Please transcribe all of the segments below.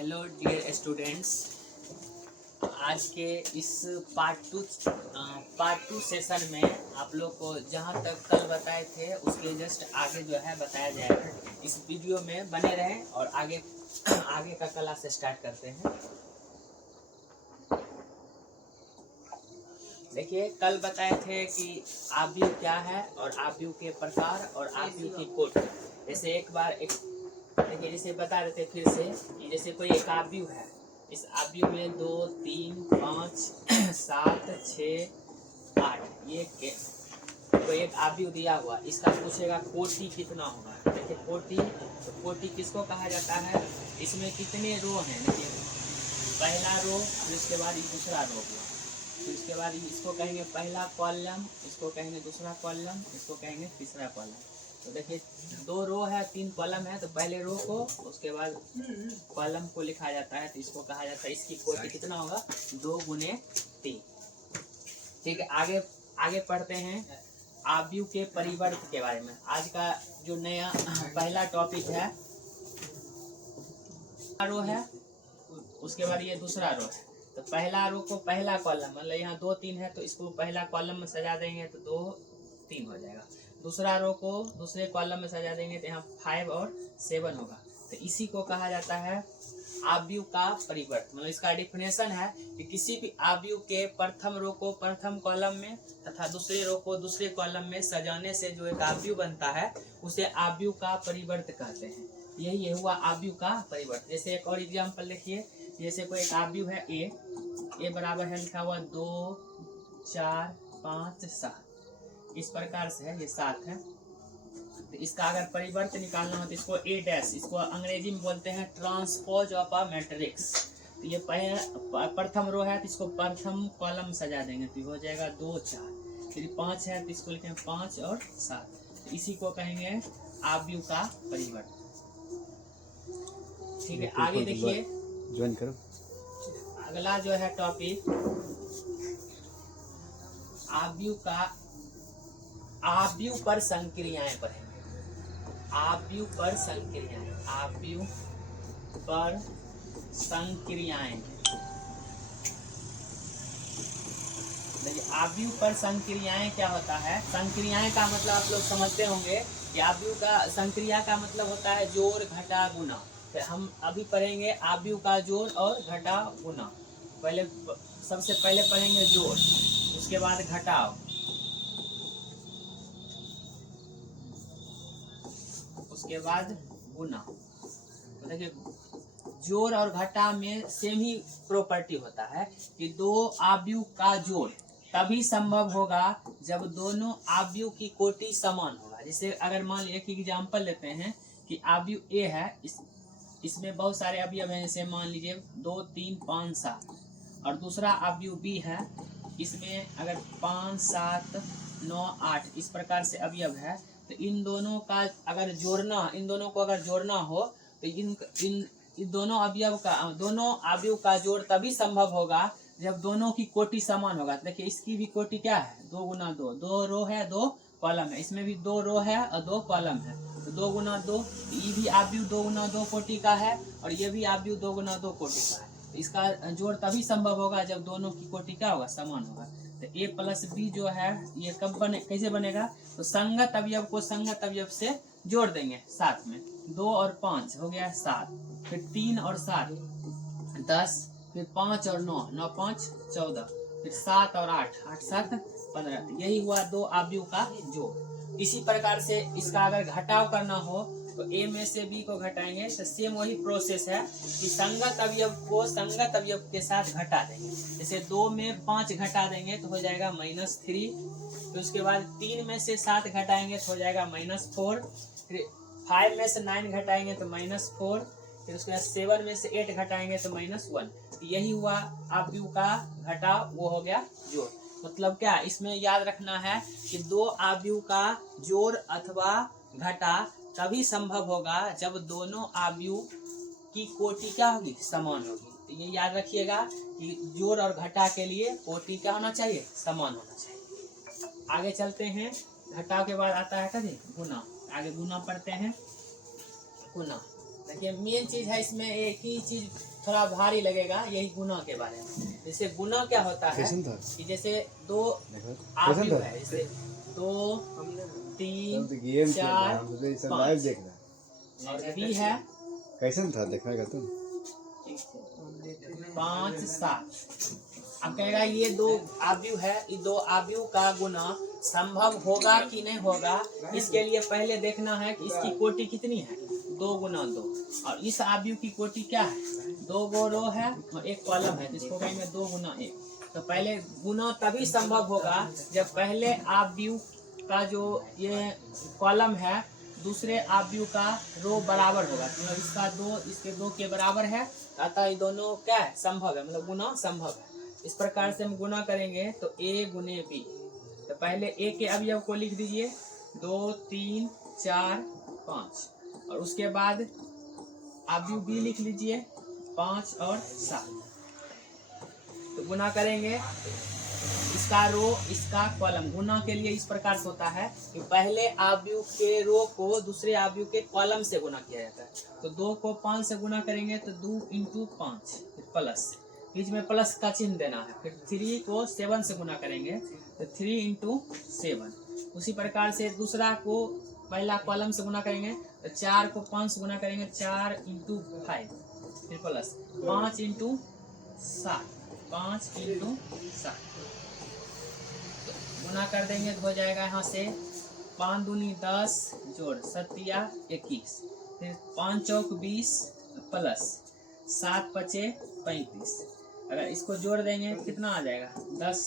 Hello dear students, आज के इस पार्ट टू सेशन में आप लोग को जहाँ तक कल बताए थे उसके जस्ट आगे जो है बताया जाएगा। इस वीडियो में बने रहें और आगे का क्लास स्टार्ट करते हैं। देखिए, कल बताए थे कि आव्यूह क्या है और आव्यूह के प्रकार और आव्यूह की कोटि। जैसे देखिए, जैसे बता देते फिर से कि जैसे कोई एक आव्यूह है, इस आव्यूह में 2, 3, 5, 7, 6, 8 ये कोई एक आव्यूह दिया हुआ, इसका पूछेगा कोटि कितना होगा। देखिए कोटि, तो कोटि किसको कहा जाता है, इसमें कितने रो हैं। देखिए पहला रो, फिर उसके बाद ये दूसरा रो हुआ, फिर उसके बाद इसको कहेंगे पहला कॉलम, इसको कहेंगे दूसरा कॉलम, इसको कहेंगे तीसरा कॉलम। तो देखिए 2 रो है, 3 कॉलम है, तो पहले रो को उसके बाद कॉलम को लिखा जाता है, तो इसको कहा जाता है, इसकी कोटि कितना होगा 2 गुने 3। ठीक है, आगे पढ़ते हैं आव्यूह के परिवर्त के बारे में। आज का जो नया पहला टॉपिक है, रो है, उसके बाद ये दूसरा रो है। तो पहला रो को पहला कॉलम, मतलब यहाँ 2, 3 है तो इसको पहला कॉलम में सजा देंगे तो 2, 3 हो जाएगा। दूसरा रो को दूसरे कॉलम में सजा देंगे तो यहाँ 5 और 7 होगा। तो इसी को कहा जाता है आव्यूह का परिवर्त। मतलब इसका डिफिनेशन है कि किसी भी आव्यूह के प्रथम रो को प्रथम कॉलम में तथा दूसरे रो को दूसरे कॉलम में सजाने से जो एक आव्यूह बनता है उसे आव्यूह का परिवर्त कहते हैं। यही हुआ आव्यूह का परिवर्त। जैसे एक और एग्जाम्पल देखिए, जैसे कोई एक आव्यूह है ए बराबर है लिखा हुआ 2, 4, 5, 7, इस प्रकार से है, ये 7 है। तो इसका अगर परिवर्त निकालना हो तो इसको ए डैश, इसको अंग्रेजी में बोलते हैं ट्रांसपोज ऑफ अ मैट्रिक्स। तो ये प्रथम रो है तो इसको प्रथम कॉलम सजा देंगे तो हो जाएगा 2, 4, फिर 5 है तो इसको लिखेंगे 5 और 7। तो इसी को कहेंगे आव्यूह का परिवर्त। ठीक है, आगे देखिए, ज्वाइन करो। अगला जो है टॉपिक आव्यूह पर संक्रियाएं पढ़ेंगे। आव्यूह पर संक्रियाएं, आव्यूह पर संक्रियाएं। देखिए आव्यूह पर संक्रियाएं क्या होता है। संक्रियाएं का मतलब आप लोग समझते होंगे कि आव्यूह का संक्रिया का मतलब होता है जोड़, घटा, गुना। तो हम अभी पढ़ेंगे आव्यूह का जोड़ और घटा, गुना। सबसे पहले पढ़ेंगे जोड़, उसके बाद घटाव, उसके बाद गुना। तो देखिए जोड़ और घटा में सेम ही प्रॉपर्टी होता है कि 2 आव्यूह का जोड़ तभी संभव होगा जब दोनों आव्यूह की कोटि समान होगा। जैसे अगर मान लीजिए एक एग्जाम्पल लेते हैं कि आव्यूह ए है, इसमें बहुत सारे अवयव हैं, जैसे मान लीजिए 2, 3, 5, 7, और दूसरा आव्यूह बी है, इसमें अगर 5, 7, 9, 8 इस प्रकार से अवयव है। तो इन दोनों को अगर जोड़ना हो तो इन दोनों आव्यूह का जोड़ तभी संभव होगा जब दोनों की कोटि समान होगा। देखिए इसकी भी कोटि क्या है 2 गुना 2, 2 रो है 2 कॉलम है, इसमें भी 2 रो है और 2 कॉलम है, तो 2 गुना 2, ये भी आव्यूह 2 गुना 2 कोटि का है और ये भी आव्यूह 2 गुना 2 कोटि का है। तो इसका जोड़ तभी संभव होगा जब दोनों की कोटि क्या होगा, समान होगा। तो ए प्लस बी जो है ये कैसे बनेगा, तो संगत अवयव को संगत अवयव से जोड़ देंगे साथ में। 2 और 5 हो गया 7, फिर 3 और 7 10, फिर 5 और 9, 9, 5, 14, फिर 7 और 8, 8, 7, 15। तो यही हुआ 2 आव्यूह का जोड़। इसी प्रकार से इसका अगर घटाव करना हो तो ए में से बी को घटाएंगे तो सेम वही प्रोसेस है कि संगत अवयव को संगत अवयव के साथ घटा देंगे। जैसे 2 में 5 घटा देंगे तो हो जाएगा -3, फिर उसके बाद 3 में से 7 घटाएंगे तो हो जाएगा -4, फिर 5 में से 9 घटाएंगे तो -4, फिर उसके बाद 7 में से 8 घटाएंगे तो -1। यही हुआ आव्यूह का घटाव, वो हो गया जोड़। मतलब क्या, इसमें याद रखना है कि 2 आव्यूह का जोड़ अथवा घटा तभी संभव होगा जब दोनों आव्यूह की कोटि क्या होगी, समान होगी। तो ये याद रखिएगा कि जोड़ और घटा के लिए कोटि क्या होना चाहिए, समान होना चाहिए। आगे चलते हैं, घटाव के बाद आता है कभी गुना। आगे गुना पढ़ते हैं, गुना। देखिए मेन चीज है इसमें, एक ही चीज थोड़ा भारी लगेगा, यही गुना के बारे में। जैसे गुना क्या होता है कि जैसे दो आव्यूह है, जैसे 2 3 4 5 और बी है कैसन था देखेगा तुम 5 7। अब कहेगा ये दो आव्यूह है, ये दो आव्यूह का गुना संभव होगा कि नहीं होगा, इसके लिए पहले देखना है कि इसकी कोटि कितनी है, 2 गुना 2। और इस आव्यूह की कोटि क्या है, 2 गो रो है और 1 कॉलम है, जिसको कहेंगे 2 गुना 1। तो पहले गुना तभी संभव होगा जब पहले आव्यूह का जो ये कॉलम है दूसरे आव्यूह का रो बराबर होगा, मतलब इसका 2 इसके 2 के बराबर है, अतः ये दोनों क्या है, संभव है, मतलब गुना संभव है। इस प्रकार से हम गुना करेंगे तो a गुने b। तो पहले a के अवयव को लिख दीजिए 2 3 4 5 और उसके बाद अवयव b लिख लीजिए 5 और 7। तो गुना करेंगे इसका रो इसका कॉलम। गुना के लिए इस प्रकार से होता है कि पहले आव्यूह के रो को दूसरे आव्यूह के कॉलम से गुना किया जाता है। तो 2 को 5 से गुना करेंगे तो 2 × 5 फिर प्लस, बीच में प्लस का चिन्ह देना है। फिर 3 को 7 से गुना करेंगे तो 3 × 7। उसी प्रकार से दूसरा को पहला कॉलम से गुना करेंगे तो 4 को 5 से गुना करेंगे 4 × 5 फिर प्लस 5 × 7 5 × 7 गुना कर देंगे तो हो जाएगा यहाँ से 5 दूनी 10 जोड़ 7 या 21 फिर 5 चौक 20 प्लस 7 पचे 35। अगर इसको जोड़ देंगे कितना आ जाएगा 10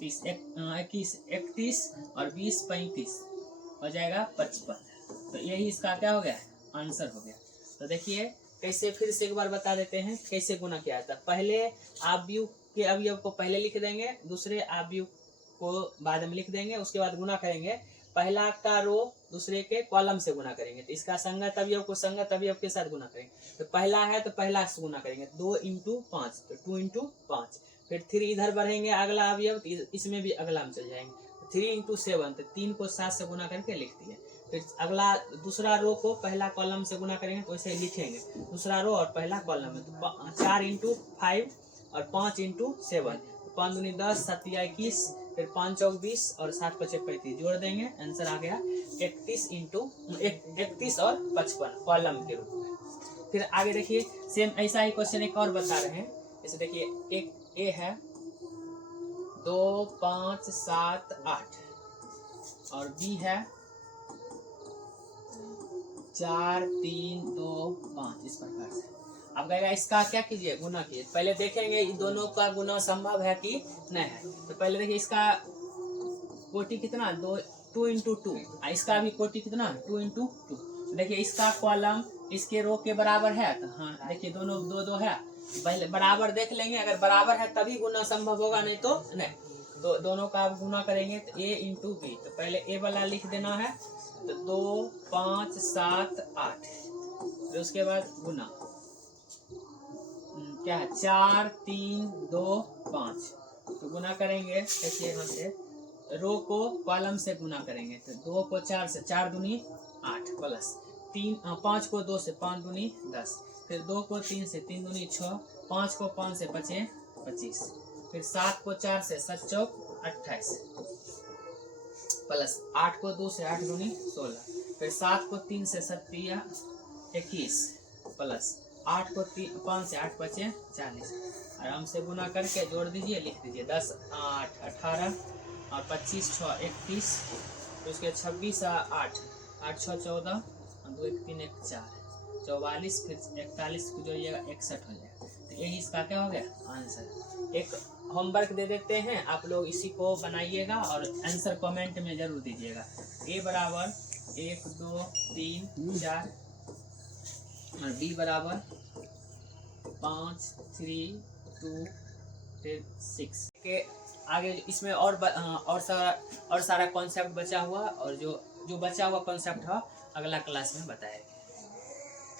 30 21 31 और 20 35 हो जाएगा 55। तो यही इसका क्या हो गया आंसर हो गया। तो देखिए कैसे, फिर से एक बार बता देते हैं कैसे गुना किया जाता है। पहले आव्यूह के अवयव को पहले लिख देंगे, दूसरे आव्यूह को बाद में लिख देंगे, उसके बाद गुना करेंगे। पहला का रो दूसरे के कॉलम से गुना करेंगे तो इसका संगत अवयव को संगत अवयव के साथ गुना करेंगे। तो पहला है तो पहला से गुना करेंगे 2 × 5 तो 2 × 5। फिर 3 इधर बढ़ेंगे अगला अवयव तो इसमें भी अगला में चल जाएंगे 3 × 7 तो 3 को 7 से गुना करके लिख दिए। फिर अगला दूसरा रो को पहला कॉलम से गुना करेंगे तो वैसे लिखेंगे दूसरा रो और पहला कॉलम में। तो 4 × 5 और 5 × 7 5 दूनी 10 7 या 21 फिर 5 चौक 20 और 7 पचे 35 जोड़ देंगे, आंसर आ गया 31 और 55 कॉलम के रूप में। फिर आगे देखिए सेम ऐसा ही क्वेश्चन एक और बता रहे हैं। जैसे देखिए एक ए है 2 5 7 8 और बी है 4 3 2 5। इस प्रकार से अब कहेगा इसका क्या कीजिए गुना कीजिए। पहले देखेंगे इन दोनों का गुना संभव है कि नहीं है। तो पहले देखिए इसका कोटि कितना 2 × 2, इसका भी कोटि कितना 2 × 2। देखिए इसका कॉलम इसके रो के बराबर है तो हाँ देखिए दोनों 2 2 है, पहले बराबर देख लेंगे, अगर बराबर है तभी गुना संभव होगा, नहीं तो नहीं। तो दोनों का आप गुना करेंगे तो a × b। तो पहले a वाला लिख देना है तो 2 5 7 8 फिर उसके बाद गुना क्या है 4 3 2 5। तो गुना करेंगे देखिए यहाँ से रो को कॉलम से गुना करेंगे तो 2 को 4 से 4 दूनी 8 प्लस 5 को 2 से 5 दूनी 10 फिर 2 को 3 से 3 दूनी 6 5 को 5 से 5 25 फिर 7 को 4 से 7 चौक 28 प्लस 8 को 2 से 8 दूनी 16 फिर 7 को 3 से 7 या 21 प्लस 8 को 5 से 8 बचे 40। आराम से गुना करके जोड़ दीजिए, लिख दीजिए 10 8 18 और 25 6 31 तो उसके 26 8 8 6 14 और 2 1 3 1 4 44 फिर 41 को जोड़िएगा 61 हो जाएगा। तो यही इसका क्या हो गया आंसर। एक होमवर्क दे देते हैं, आप लोग इसी को बनाइएगा और आंसर कमेंट में जरूर दीजिएगा। a बराबर 1 2 3 4 और b बराबर 5 3 2 फिर 6 के आगे इसमें और सारा कॉन्सेप्ट बचा हुआ और जो बचा हुआ कॉन्सेप्ट है अगला क्लास में बताएंगे।